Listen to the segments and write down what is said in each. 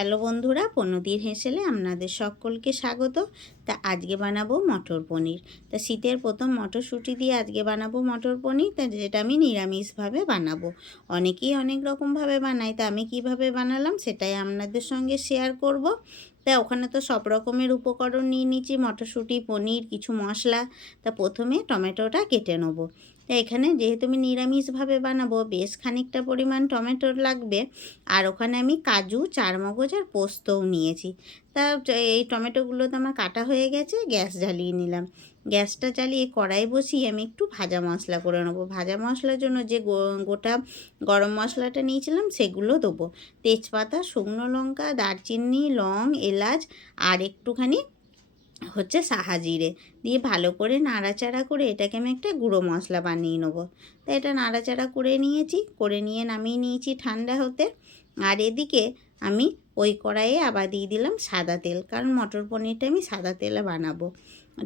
Hello বন্ধুরা, পনতির হেসেলে আপনাদের সকলকে স্বাগত। তা আজকে বানাবো মটর পনির। তা শীতের প্রথম মটরশুঁটি দিয়ে আজকে বানাবো মটর পনির, তা যেটা আমি নিরামিষভাবে বানাবো। অনেকেই অনেক রকমভাবে বানায়, তা আমি কিভাবে বানালাম সেটাই আপনাদের সঙ্গে শেয়ার করব। তা ওখানে তো সব রকমের উপকরণ নিয়ে নিচ্ছি, মটরশুঁটি, পনির, কিছু মশলা। তা প্রথমে টমেটোটা কেটে নেবো। তা এখানে যেহেতু আমি নিরামিষভাবে বানাবো, বেশ খানিকটা পরিমাণ টমেটো লাগবে। আর ওখানে আমি কাজু, চারমগজ আর পোস্তও নিয়েছি। তা এই টমেটোগুলো তো আমার কাটা হয়ে গেছে, গ্যাস জ্বালিয়ে নিলাম। গ্যাসটা জ্বালিয়ে কড়াই বসিয়ে আমি একটু ভাজা মশলা করে নেবো। ভাজা মশলার জন্য যে গোটা গরম মশলাটা নিয়েছিলাম সেগুলো দেবো। তেজপাতা, শুকনো লঙ্কা, দারচিনি, লং, এলাচ আর একটুখানি সাহা জিরে দিয়ে ভালো করে নাড়াচাড়া করে এটাকে আমি একটা গুঁড়ো মশলা বানিয়ে নেবো। তো এটা নাড়াচাড়া করে নিয়েছি, করে নিয়ে নামিয়ে নিয়েছি ঠান্ডা হতে। আর এদিকে আমি ওই কড়াইয়ে আবার দিয়ে দিলাম সাদা তেল, কারণ মটর পনিরটা আমি সাদা তেলে বানাবো।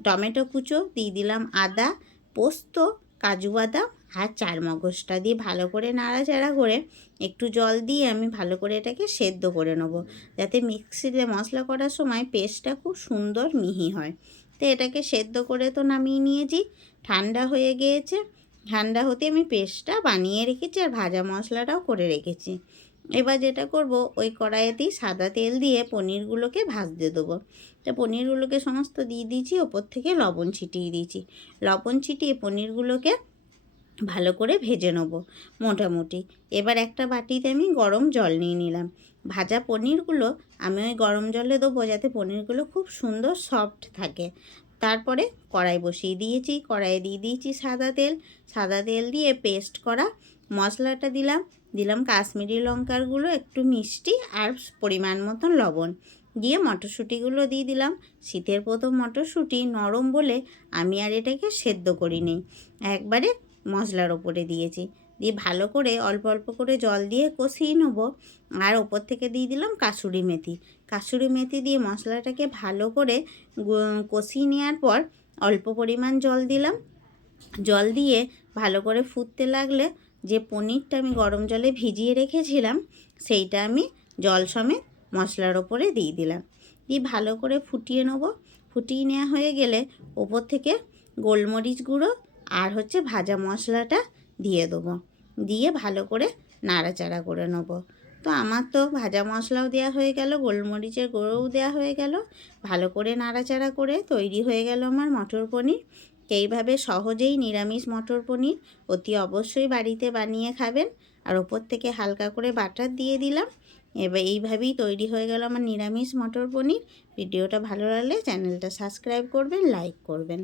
টমেটো কুচো দিয়ে দিলাম, আদা, পোস্ত, কাজু বাদাম আর চারমগজটা দিয়ে ভালো করে নাড়াচাড়া করে একটু জল দিয়ে আমি ভালো করে এটাকে সেদ্ধ করে নেবো, যাতে মিক্সিতে মশলা করার সময় পেস্টটা খুব সুন্দর মিহি হয়। তো এটাকে সেদ্ধ করে তো নামিয়ে নিয়েছি, ঠান্ডা হয়ে গিয়েছে। ঠান্ডা হতে আমি পেস্টটা বানিয়ে রেখেছি আর ভাজা মশলাটাও করে রেখেছি। এবার যেটা করব, ওই কড়াইতেই সাদা তেল দিয়ে পনিরগুলোকে ভাজতে দেবো। তো পনিরগুলোকে সমস্ত দিয়ে দিয়েছি, ওপর থেকে লবণ ছিটিয়ে দিয়েছি। লবণ ছিটিয়ে পনিরগুলোকে ভালো করে ভেজে নেবো মোটামুটি। এবার একটা বাটিতে আমি গরম জল নিয়ে নিলাম। ভাজা পনিরগুলো আমি ওই গরম জলে দেবো, যাতে পনিরগুলো খুব সুন্দর সফট থাকে। তারপরে কড়াই বসিয়ে দিয়েছি, কড়াইয়ে দিয়ে দিয়েছি সাদা তেল। সাদা তেল দিয়ে পেস্ট করা মশলাটা দিলাম। দিলাম কাশ্মীরি লঙ্কার গুঁড়ো, একটু মিষ্টি আর পরিমাণ মতন লবণ দিয়ে মটরশুঁটিগুলো দিয়ে দিলাম। শীতের প্রথম মটরশুঁটি নরম বলে আমি আর এটাকে সেদ্ধ করিনি, একবারে মশলার ওপরে দিয়েছি। দিয়ে ভালো করে অল্প অল্প করে জল দিয়ে কষিয়ে নেবো। আর ওপর থেকে দিয়ে দিলাম কাসুরি মেথি। কাসুরি মেথি দিয়ে মশলাটাকে ভালো করে কষিয়ে নেওয়ার পর অল্প পরিমাণ জল দিলাম। জল দিয়ে ভালো করে ফুটতে লাগলে যে পনিরটা আমি গরম জলে ভিজিয়ে রেখেছিলাম সেইটা আমি জল সমেত মশলার ওপরে দিয়ে দিলাম। দিয়ে ভালো করে ফুটিয়ে নেবো। ফুটিয়ে নেওয়া হয়ে গেলে ওপর থেকে গোলমরিচ গুঁড়ো আর ভাজা মশলাটা দিয়ে দেবো। দিয়ে ভালো করে নাড়াচাড়া করে নেবো। তো আমার তো ভাজা মশলাও দেওয়া হয়ে গেল, গোলমরিচের গুঁড়োও দেওয়া হয়ে গেল। ভালো করে নাড়াচাড়া করে তৈরি হয়ে গেল আমার মটর পনির। এইভাবে সহজেই নিরামিষ মটর পনির অতি অবশ্যই বাড়িতে বানিয়ে খাবেন। আর ওপর থেকে হালকা করে বাটার দিয়ে দিলাম। এবার এইভাবেই তৈরি হয়ে গেল আমার নিরামিষ মটর পনির। ভিডিওটা ভালো লাগলে চ্যানেলটা সাবস্ক্রাইব করবেন, লাইক করবেন।